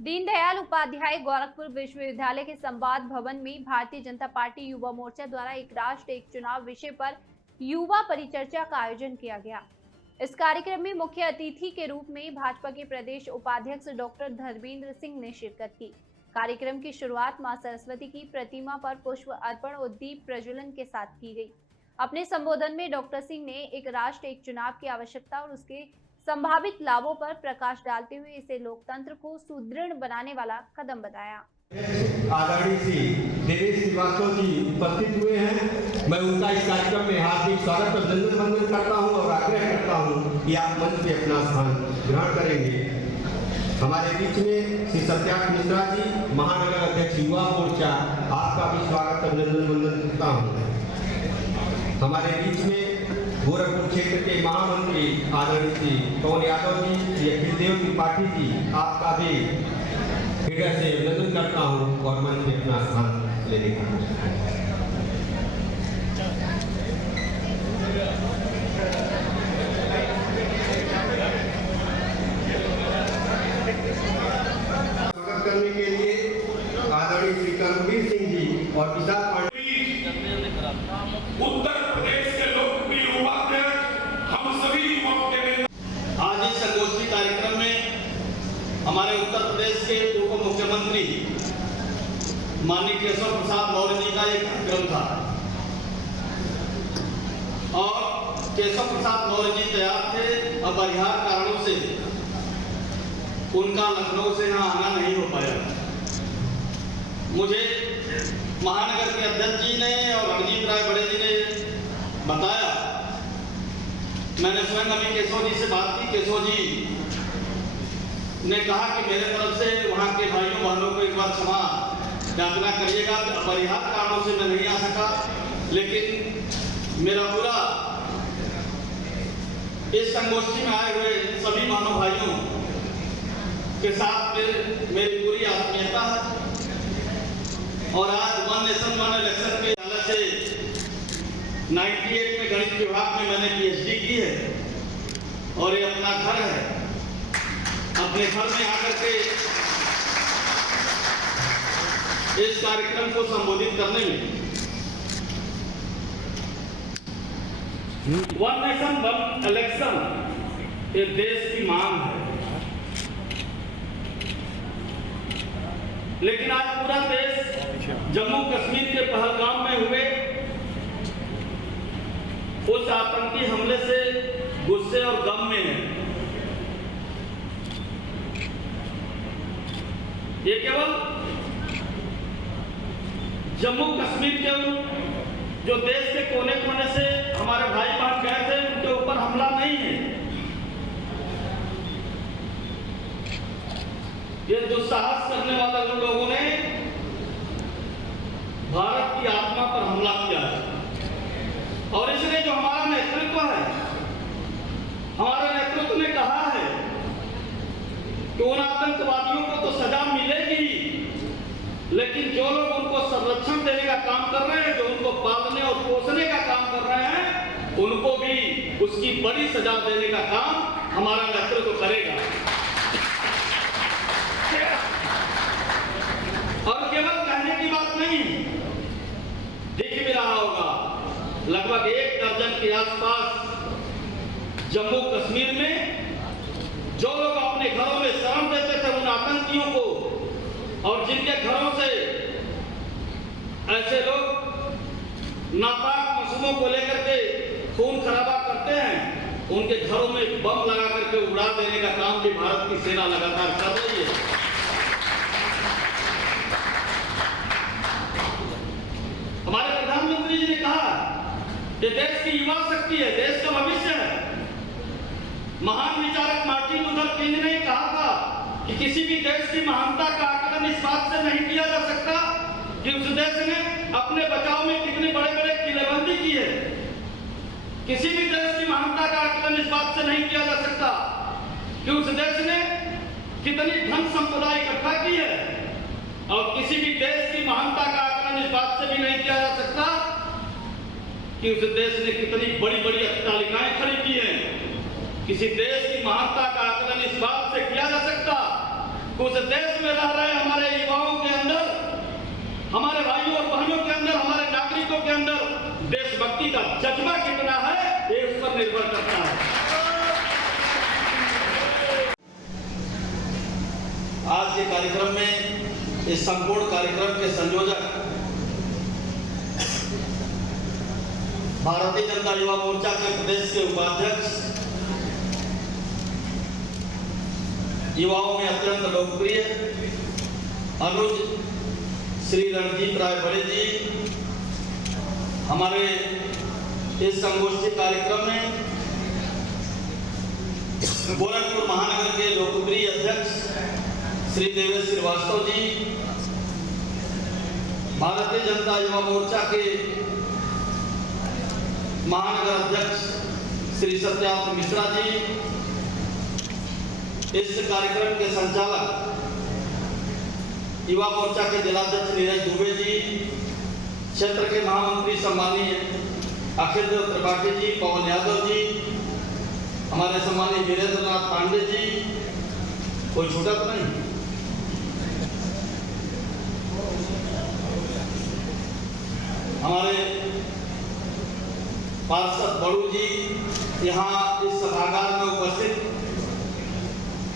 दीनदयाल उपाध्याय गोरखपुर विश्वविद्यालय के संवाद भवन में भारतीय जनता पार्टी युवा मोर्चा द्वारा एक राष्ट्र एक चुनाव विषय पर युवा परिचर्चा का आयोजन किया गया। इस कार्यक्रम में मुख्य अतिथि के रूप में भाजपा के प्रदेश उपाध्यक्ष डॉक्टर धर्मेंद्र सिंह ने शिरकत की। कार्यक्रम की शुरुआत मां सरस्वती की प्रतिमा पर पुष्प अर्पण और दीप प्रज्वलन के साथ की गई। अपने संबोधन में डॉक्टर सिंह ने एक राष्ट्र एक चुनाव की आवश्यकता और उसके संभावित लाभों पर प्रकाश डालते हुए इसे लोकतंत्र को सुदृढ़ बनाने वाला कदम बताया। आदरणीय श्री दिनेश श्रीवास्तव जी उपस्थित हुए हैं। मैं उनका इस कार्यक्रम में हार्दिक स्वागत और अभिनंदन करता हूं और आग्रह करता हूं कि आप मंच पे अपना स्थान ग्रहण करेंगे। हमारे बीच में श्री सत्याग्रह मिश्रा जी, महानगर अध्यक्ष युवा मोर्चा, आपका भी स्वागत अभिनंदन करता हूँ। हमारे बीच में गोरखपुर क्षेत्र के महामंत्री आदरणीय श्री पवन यादव जी, श्री अखिल देव त्रिपाठी जी, आपका भी हृदय से अभिनंदन करता हूँ और मंच में अपना स्थान लेने का स्वागत करने के लिए आदरणीय श्री कर्मवीर सिंह जी और विशाल उत्तर प्रदेश के लोकप्रिय उपाध्यक्ष, हम सभी युवाओं के आज इस संगोष्ठी कार्यक्रम में हमारे उत्तर प्रदेश के पूर्व मुख्यमंत्री माननीय केशव प्रसाद मौर्य जी का एक कार्यक्रम था और केशव प्रसाद मौर्य जी तैयार थे। अपरिहार्य कारणों से उनका लखनऊ से यहाँ आना नहीं हो पाया। मुझे महानगर के अध्यक्ष जी ने और रणजीत राय बड़े जी ने बताया। मैंने स्वयं अभी केशव जी से बात की। केशव जी ने कहा कि मेरे तरफ से वहाँ के भाइयों बहनों को एक बार क्षमा याचना करिएगा। अपरिहार्य कारणों से मैं नहीं आ सका, लेकिन मेरा पूरा इस संगोष्ठी में आए हुए सभी मानव भाइयों के साथ मेरी पूरी आत्मीयता है। और आज वन नेशन वन इलेक्शन के हालत से 98 में गणित विभाग में मैंने PhD की है और ये अपना घर है। अपने घर में आकर के इस कार्यक्रम को संबोधित करने में वन नेशन वन इलेक्शन ये देश की मांग है, लेकिन आज पूरा देश जम्मू कश्मीर के पहलगाम में हुए उस आतंकी हमले से गुस्से और गम में है। ये केवल जम्मू कश्मीर के जो देश के कोने कोने से हमारे भाई बहन गए थे उनके ऊपर हमला नहीं है। ये दुस्साहस करने वाले लोगों ने भारत की आत्मा पर हमला किया है और इसलिए जो हमारा नेतृत्व है, हमारे नेतृत्व ने कहा है कि उन आतंकवादियों को तो सजा मिलेगी ही, लेकिन जो लोग उनको संरक्षण देने का काम कर रहे हैं, जो उनको पालने और पोषने का काम कर रहे हैं, उनको भी उसकी बड़ी सजा देने का काम हमारा नेतृत्व करेगा। और केवल कहने की बात नहीं, दिख भी रहा होगा। लगभग 1 दर्जन के आसपास जम्मू कश्मीर में जो लोग अपने घरों में शरण देते थे उन आतंकियों को, और जिनके घरों से ऐसे लोग नापाक मासूमों को लेकर के खून खराबा करते हैं, उनके घरों में बम लगा करके उड़ा देने का काम भी भारत की सेना लगातार कर रही है। हमारे प्रधानमंत्री जी ने कहा कि देश की युवा शक्ति है, देश का भविष्य है। महान विचारक मार्टिन लूथर किंग ने कहा था कि किसी भी देश की महानता का आकलन इस बात से नहीं किया जा सकता कि उस देश ने अपने बचाव में कितने बड़े बड़े किलेबंदी की है। किसी भी देश की महानता का आकलन इस बात से नहीं किया जा सकता कि उस देश ने कितनी धन संपदा इकट्ठा की है, और किसी भी देश की महानता का आकलन इस बात से भी नहीं किया जा सकता कि उस देश ने कितनी बड़ी बड़ी अट्टालिकाएं खड़ी की हैं। किसी देश की महानता का आकलन इस बात से किया जा सकता उस देश में रह रहे हमारे युवाओं के अंदर, हमारे भाइयों और बहनों के अंदर, हमारे नागरिकों के अंदर देशभक्ति का जज्बा कितना है, ये उस पर निर्भर करता है। आज के कार्यक्रम में, इस संपूर्ण कार्यक्रम के संयोजक भारतीय जनता युवा मोर्चा के प्रदेश के उपाध्यक्ष, युवाओं में अत्यंत लोकप्रिय अनुज श्री रणजीत राय बड़े जी, हमारे इस संगोष्ठी कार्यक्रम में गोरखपुर महानगर के लोकप्रिय अध्यक्ष श्री देवेश श्रीवास्तव जी, भारतीय जनता युवा मोर्चा के महानगर अध्यक्ष श्री सत्यार्थ मिश्रा जी, इस कार्यक्रम के संचालक युवा मोर्चा के जिलाध्यक्ष नीरज दुबे जी, क्षेत्र के महामंत्री सम्मानीय अखिल देव त्रिपाठी जी, पवन यादव जी, हमारे सम्मानीय वीरेंद्र नाथ पांडे जी, कोई छूटा तो नहीं, हमारे पार्षद बड़ू जी, यहाँ इस सभागार में उपस्थित